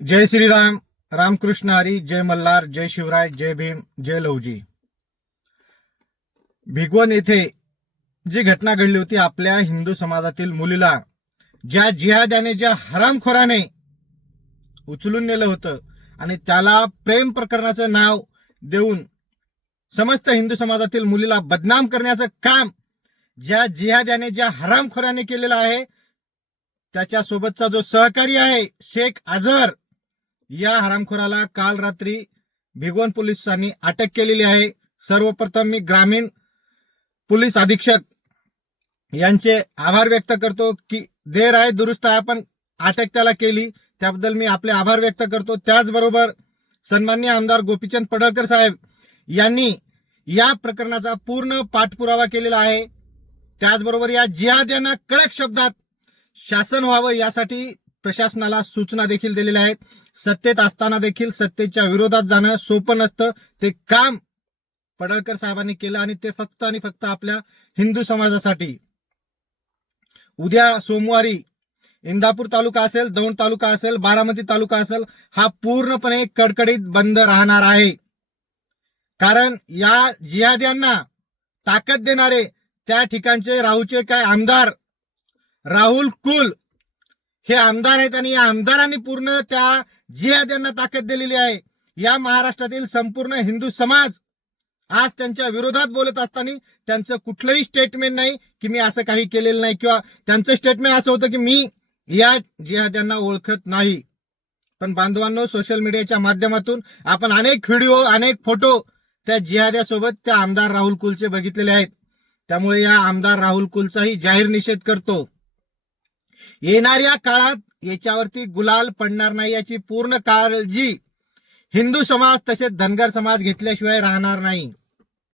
जय श्रीराम, रामकृष्ण हरी, जय मल्हार, जय शिवराय, जय भीम, जय लवजी. भिगवण येथे जी घटना घडली होती, आपल्या हिंदू समाजातील मुलीला ज्या जिहाद्याने, ज्या हरामखोराने उचलून नेलं होतं आणि त्याला प्रेम प्रकरणाचं नाव देऊन समस्त हिंदू समाजातील मुलीला बदनाम करण्याचं काम ज्या जिहाद्याने, ज्या हरामखोराने केलेलं आहे, त्याच्यासोबतचा जो सहकारी आहे शेख अझहर, या हरामखोराला काल रात्री भिगवण पोलिसांनी अटक केलेली आहे. सर्वप्रथम मी ग्रामीण पोलीस अधीक्षक यांचे आभार व्यक्त करतो की देर आहे दुरुस्त आहे, आपण अटक त्याला केली त्याबद्दल मी आपले आभार व्यक्त करतो. त्याचबरोबर सन्माननीय आमदार गोपीचंद पडळकर साहेब यांनी या प्रकरणाचा पूर्ण पाठपुरावा केलेला आहे. त्याचबरोबर या जिहाद्यांना कडक शब्दात शासन व्हावं यासाठी प्रशासनाला सूचना देखील दिलेल्या आहेत. सत्तेत असताना देखील सत्तेच्या विरोधात जाणं सोपं नसतं, ते काम पडळकर साहेबांनी केलं आणि ते फक्त आणि फक्त आपल्या हिंदू समाजासाठी. उद्या सोमवारी इंदापूर तालुका असेल, दौंड तालुका असेल, बारामती तालुका असेल, हा पूर्णपणे कडकडीत बंद राहणार आहे. कारण या जिहाद्यांना ताकद देणारे त्या ठिकाणचे राहूचे काय आमदार राहुल कुल हे आमदार आहेत आणि या आमदारांनी पूर्ण त्या जिहाद्यांना ताकद दिलेली आहे. या महाराष्ट्रातील संपूर्ण हिंदू समाज आज त्यांच्या विरोधात बोलत असताना त्यांचं कुठलंही स्टेटमेंट नाही की मी असं काही केलेलं नाही, किंवा त्यांचं स्टेटमेंट असं होतं की मी या जिहाद्यांना ओळखत नाही. पण बांधवांनो, सोशल मीडियाच्या माध्यमातून आपण अनेक व्हिडिओ, अनेक फोटो त्या जिहाद्यासोबत त्या आमदार राहुल कुलचे बघितलेले आहेत. त्यामुळे या आमदार राहुल कुलचाही जाहीर निषेध करतो. येणाऱ्या काळात याच्यावरती गुलाल पडणार नाही याची पूर्ण काळजी हिंदू समाज तसेच धनगर समाज घेतल्याशिवाय राहणार नाही.